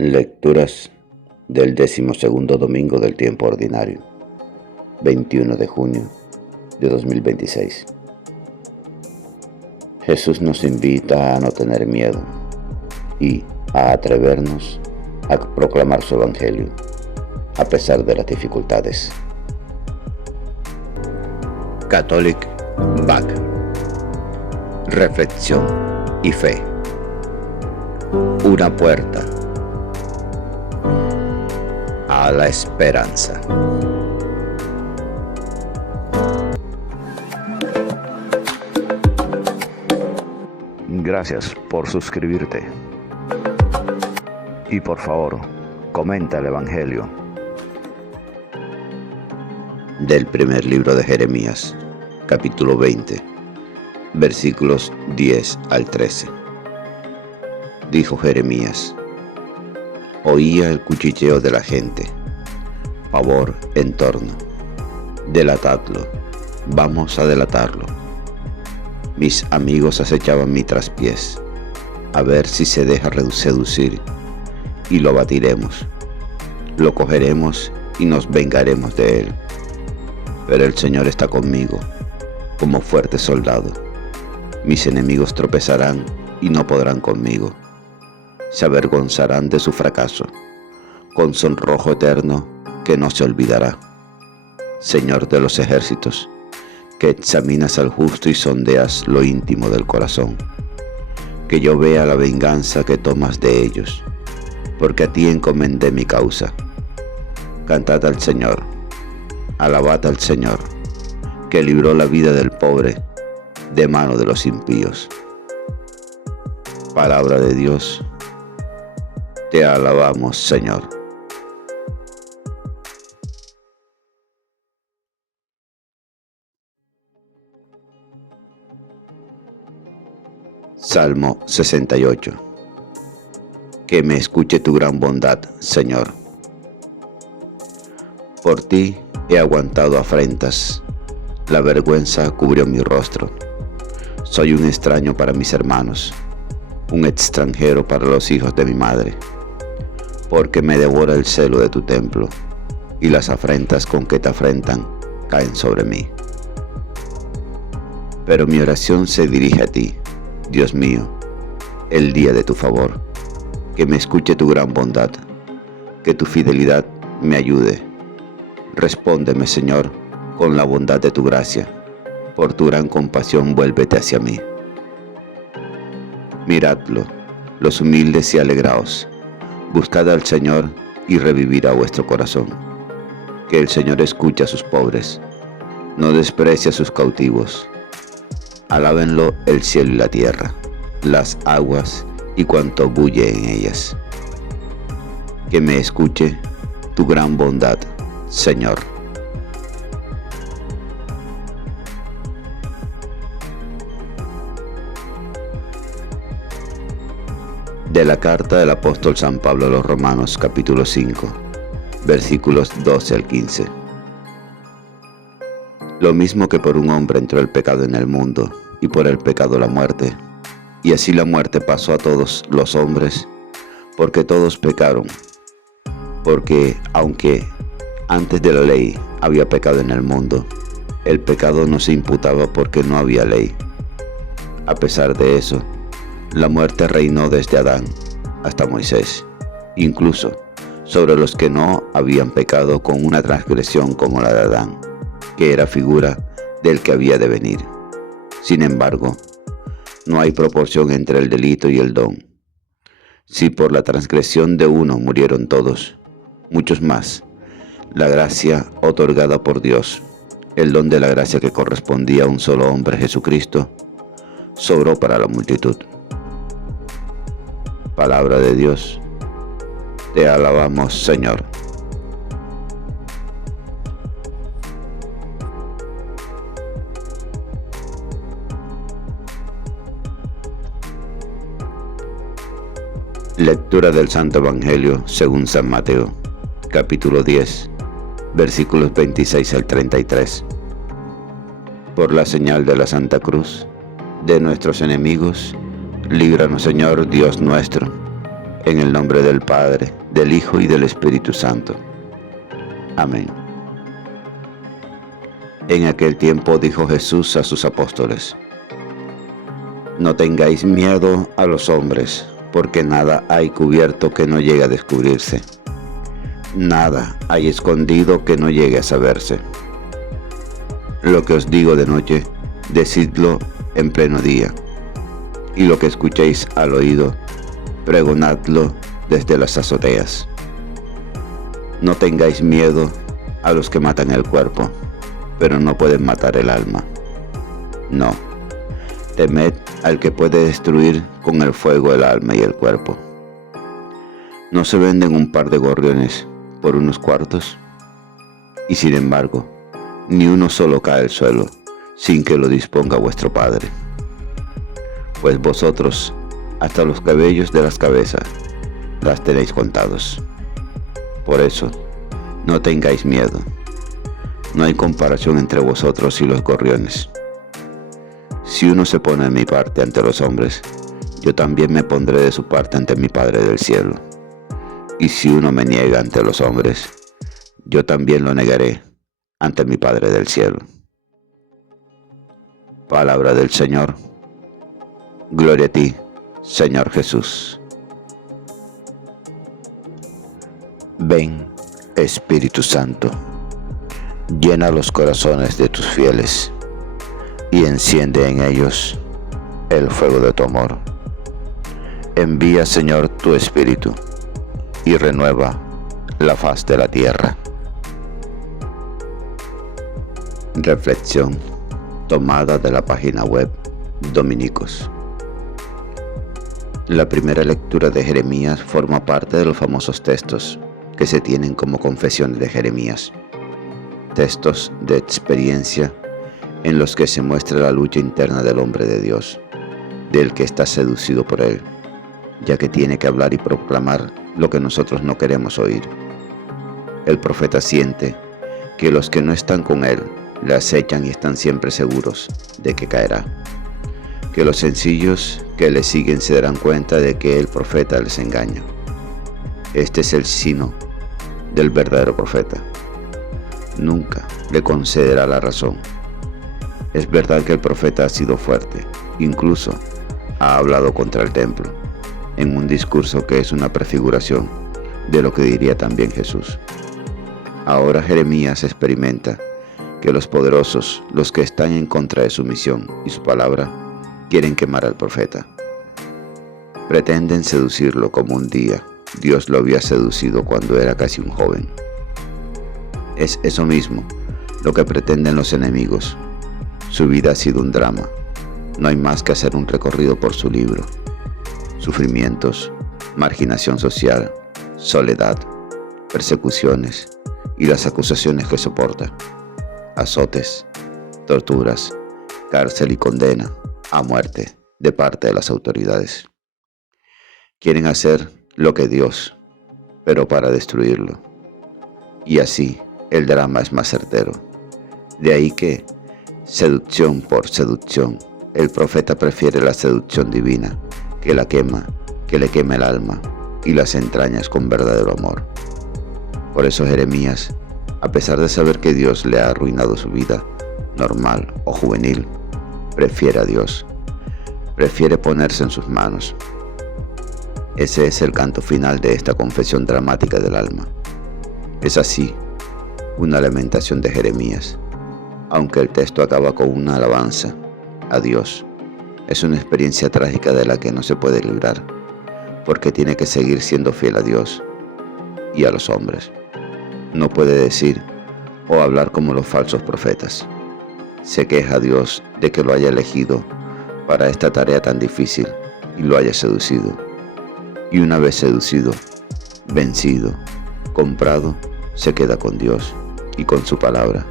Lecturas del 12º domingo del tiempo ordinario, 21 de junio de 2026. Jesús nos invita a no tener miedo y a atrevernos a proclamar su evangelio a pesar de las dificultades. Catholic Back. Reflexión y fe. Una puerta a la esperanza. Gracias por suscribirte. Y por favor, comenta el Evangelio. Del primer libro de Jeremías, capítulo 20, versículos 10 al 13. Dijo Jeremías: oía el cuchicheo de la gente, pavor en torno. Delatadlo, vamos a delatarlo. Mis amigos acechaban mi traspiés, a ver si se deja seducir, y lo batiremos. Lo cogeremos y nos vengaremos de él. Pero el Señor está conmigo, como fuerte soldado. Mis enemigos tropezarán y no podrán conmigo. Se avergonzarán de su fracaso, con sonrojo eterno que no se olvidará. Señor de los ejércitos, que examinas al justo y sondeas lo íntimo del corazón, que yo vea la venganza que tomas de ellos, porque a ti encomendé mi causa. Cantad al Señor, alabad al Señor, que libró la vida del pobre de mano de los impíos. Palabra de Dios. Te alabamos, Señor. Salmo 68. Que me escuche tu gran bondad, Señor. Por ti he aguantado afrentas, la vergüenza cubrió mi rostro. Soy un extraño para mis hermanos, un extranjero para los hijos de mi madre. Porque me devora el celo de tu templo, y las afrentas con que te afrentan caen sobre mí. Pero mi oración se dirige a ti, Dios mío, el día de tu favor. Que me escuche tu gran bondad, que tu fidelidad me ayude. Respóndeme, Señor, con la bondad de tu gracia. Por tu gran compasión vuélvete hacia mí. Miradlo, los humildes y alegraos. Buscad al Señor y revivirá vuestro corazón. Que el Señor escuche a sus pobres, no desprecia a sus cautivos. Alábenlo el cielo y la tierra, las aguas y cuanto bulle en ellas. Que me escuche tu gran bondad, Señor. De la carta del apóstol San Pablo a los Romanos, capítulo 5, versículos 12 al 15. Lo mismo que por un hombre entró el pecado en el mundo, y por el pecado la muerte, y así la muerte pasó a todos los hombres, porque todos pecaron. Porque aunque antes de la ley había pecado en el mundo, el pecado no se imputaba porque no había ley. A pesar de eso, la muerte reinó desde Adán hasta Moisés, incluso sobre los que no habían pecado con una transgresión como la de Adán, que era figura del que había de venir. Sin embargo, no hay proporción entre el delito y el don. Si por la transgresión de uno murieron todos, muchos más, la gracia otorgada por Dios, el don de la gracia que correspondía a un solo hombre, Jesucristo, sobró para la multitud. Palabra de Dios. Te alabamos, Señor. Lectura del Santo Evangelio según San Mateo, capítulo 10, versículos 26 al 33. Por la señal de la Santa Cruz, de nuestros enemigos, líbranos, Señor Dios nuestro, En el nombre del Padre, del Hijo y del Espíritu Santo. Amén. En aquel tiempo dijo Jesús a sus apóstoles: No tengáis miedo a los hombres, porque nada hay cubierto que no llegue a descubrirse. Nada hay escondido que no llegue a saberse. Lo que os digo de noche, decidlo en pleno día. Y lo que escuchéis al oído, pregonadlo desde las azoteas. No tengáis miedo a los que matan el cuerpo, pero no pueden matar el alma. No, temed al que puede destruir con el fuego el alma y el cuerpo. ¿No se venden un par de gorriones por unos cuartos? Y sin embargo, ni uno solo cae al suelo sin que lo disponga vuestro Padre. Pues vosotros, hasta los cabellos de las cabezas, las tenéis contados. Por eso, no tengáis miedo. No hay comparación entre vosotros y los gorriones. Si uno se pone de mi parte ante los hombres, yo también me pondré de su parte ante mi Padre del cielo. Y si uno me niega ante los hombres, yo también lo negaré ante mi Padre del cielo. Palabra del Señor. Gloria a ti, Señor Jesús. Ven, Espíritu Santo, llena los corazones de tus fieles y enciende en ellos el fuego de tu amor. Envía, Señor, tu Espíritu y renueva la faz de la tierra. Reflexión tomada de la página web Dominicos. La primera lectura de Jeremías forma parte de los famosos textos que se tienen como confesiones de Jeremías. Textos de experiencia en los que se muestra la lucha interna del hombre de Dios, del que está seducido por él, ya que tiene que hablar y proclamar lo que nosotros no queremos oír. El profeta siente que los que no están con él le acechan y están siempre seguros de que caerá. Que los sencillos que le siguen se darán cuenta de que el profeta les engaña. Este es el signo del verdadero profeta. Nunca le concederá la razón. Es verdad que el profeta ha sido fuerte, incluso ha hablado contra el templo, en un discurso que es una prefiguración de lo que diría también Jesús. Ahora Jeremías experimenta que los poderosos, los que están en contra de su misión y su palabra, quieren quemar al profeta. Pretenden seducirlo como un día Dios lo había seducido cuando era casi un joven. Es eso mismo lo que pretenden los enemigos. Su vida ha sido un drama. No hay más que hacer un recorrido por su libro. Sufrimientos, marginación social, soledad, persecuciones y las acusaciones que soporta. Azotes, torturas, cárcel y condena a muerte de parte de las autoridades. Quieren hacer lo que Dios, pero para destruirlo. Y así el drama es más certero. De ahí que, seducción por seducción, el profeta prefiere la seducción divina, que le quema el alma y las entrañas con verdadero amor. Por eso Jeremías, a pesar de saber que Dios le ha arruinado su vida, normal o juvenil, prefiere a Dios. Prefiere ponerse en sus manos. Ese es el canto final de esta confesión dramática del alma. Es así, una lamentación de Jeremías, aunque el texto acaba con una alabanza a Dios. Es una experiencia trágica de la que no se puede librar, porque tiene que seguir siendo fiel a Dios y a los hombres. No puede decir o hablar como los falsos profetas. Se queja a Dios de que lo haya elegido para esta tarea tan difícil y lo haya seducido. Y una vez seducido, vencido, comprado, se queda con Dios y con su palabra,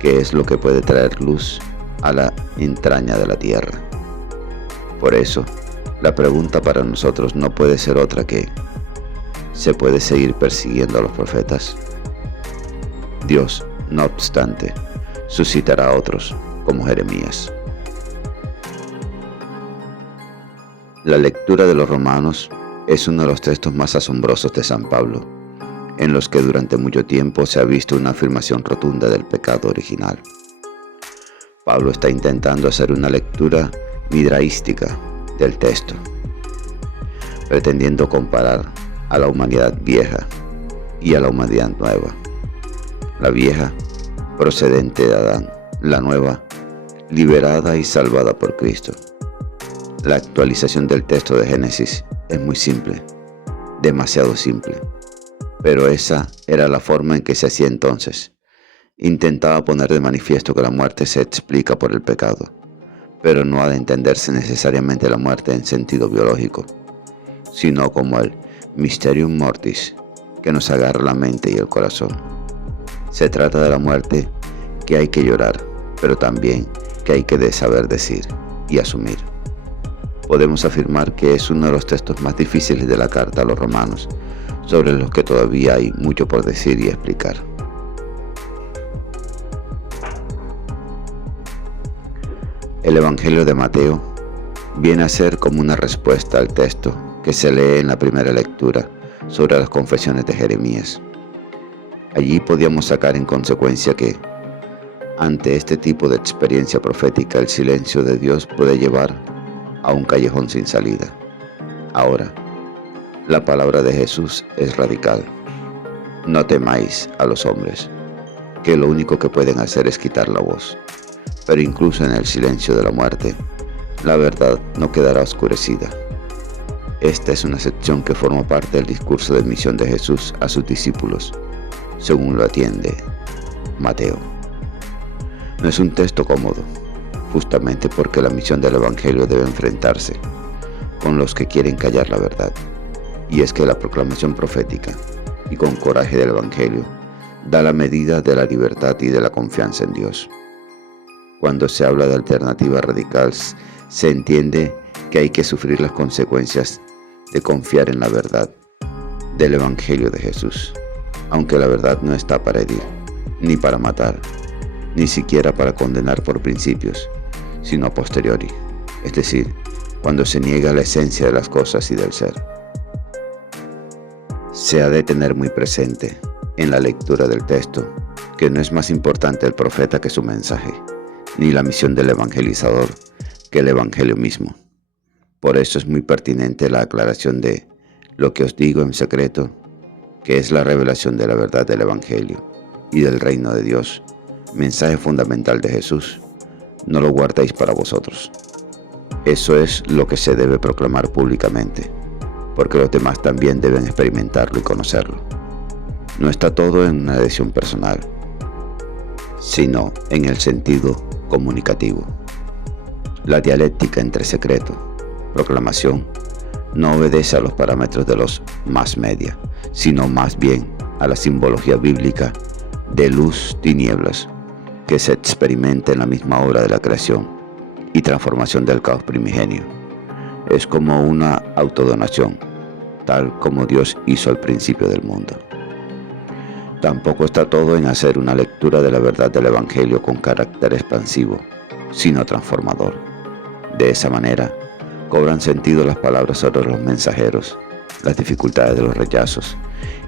que es lo que puede traer luz a la entraña de la tierra. Por eso, la pregunta para nosotros no puede ser otra que: ¿se puede seguir persiguiendo a los profetas? Dios, no obstante, suscitará a otros como Jeremías. La lectura de los Romanos Es uno de los textos más asombrosos de San Pablo, en los que durante mucho tiempo se ha visto una afirmación rotunda del pecado original. Pablo está intentando hacer una lectura midraística del texto, pretendiendo comparar a la humanidad vieja y a la humanidad nueva. La vieja, procedente de Adán; la nueva, liberada y salvada por Cristo. La actualización del texto de Génesis es muy simple, demasiado simple, pero esa era la forma en que se hacía entonces. Intentaba poner de manifiesto que la muerte se explica por el pecado, pero no ha de entenderse necesariamente la muerte en sentido biológico, sino como el mysterium mortis que nos agarra la mente y el corazón. Se trata de la muerte que hay que llorar, pero también que hay que saber decir y asumir. Podemos afirmar que es uno de los textos más difíciles de la carta a los romanos, sobre los que todavía hay mucho por decir y explicar. El Evangelio de Mateo viene a ser como una respuesta al texto que se lee en la primera lectura sobre las confesiones de Jeremías. Allí podíamos sacar en consecuencia que, ante este tipo de experiencia profética, el silencio de Dios puede llevar a un callejón sin salida. Ahora, la palabra de Jesús es radical. No temáis a los hombres, que lo único que pueden hacer es quitar la voz. Pero incluso en el silencio de la muerte, la verdad no quedará oscurecida. Esta es una sección que forma parte del discurso de misión de Jesús a sus discípulos, según lo atiende Mateo. No es un texto cómodo, justamente porque la misión del Evangelio debe enfrentarse con los que quieren callar la verdad. Y es que la proclamación profética y con coraje del Evangelio da la medida de la libertad y de la confianza en Dios. Cuando se habla de alternativa radical, se entiende que hay que sufrir las consecuencias de confiar en la verdad del Evangelio de Jesús, aunque la verdad no está para herir, ni para matar, ni siquiera para condenar por principios, sino a posteriori, es decir, cuando se niega la esencia de las cosas y del ser. Se ha de tener muy presente en la lectura del texto que no es más importante el profeta que su mensaje, ni la misión del evangelizador que el evangelio mismo. Por eso es muy pertinente la aclaración de lo que os digo en secreto, que es la revelación de la verdad del evangelio y del reino de Dios, mensaje fundamental de Jesús. No lo guardéis para vosotros. Eso es lo que se debe proclamar públicamente, porque los demás también deben experimentarlo y conocerlo. No está todo en una decisión personal, sino en el sentido comunicativo. La dialéctica entre secreto, proclamación, no obedece a los parámetros de los más media, sino más bien a la simbología bíblica de luz-tinieblas que se experimenta en la misma obra de la creación y transformación del caos primigenio. Es como una autodonación, tal como Dios hizo al principio del mundo. Tampoco está todo en hacer una lectura de la verdad del Evangelio con carácter expansivo, sino transformador. De esa manera, cobran sentido las palabras sobre los mensajeros, las dificultades de los rechazos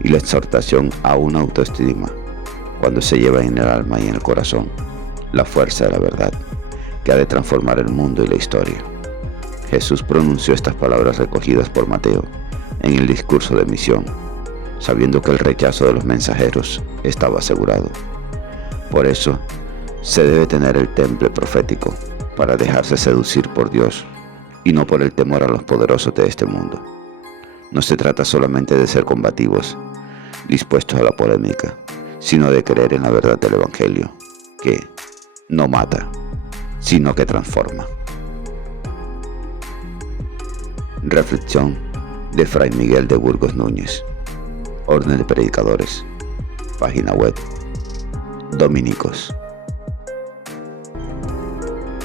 y la exhortación a una autoestima, cuando se lleva en el alma y en el corazón la fuerza de la verdad, que ha de transformar el mundo y la historia. Jesús pronunció estas palabras recogidas por Mateo en el discurso de misión, sabiendo que el rechazo de los mensajeros estaba asegurado. Por eso, se debe tener el temple profético para dejarse seducir por Dios y no por el temor a los poderosos de este mundo. No se trata solamente de ser combativos, dispuestos a la polémica, sino de creer en la verdad del Evangelio, que no mata, sino que transforma. Reflexión de Fray Miguel de Burgos Núñez, Orden de Predicadores, página web, Dominicos.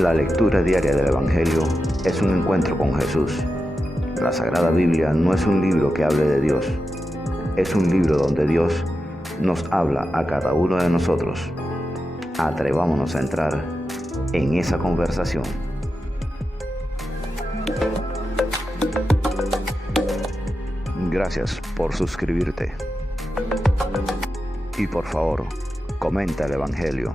La lectura diaria del Evangelio es un encuentro con Jesús. La Sagrada Biblia no es un libro que hable de Dios, es un libro donde Dios nos habla a cada uno de nosotros. Atrevámonos a entrar en esa conversación. Gracias por suscribirte. Y por favor, comenta el Evangelio.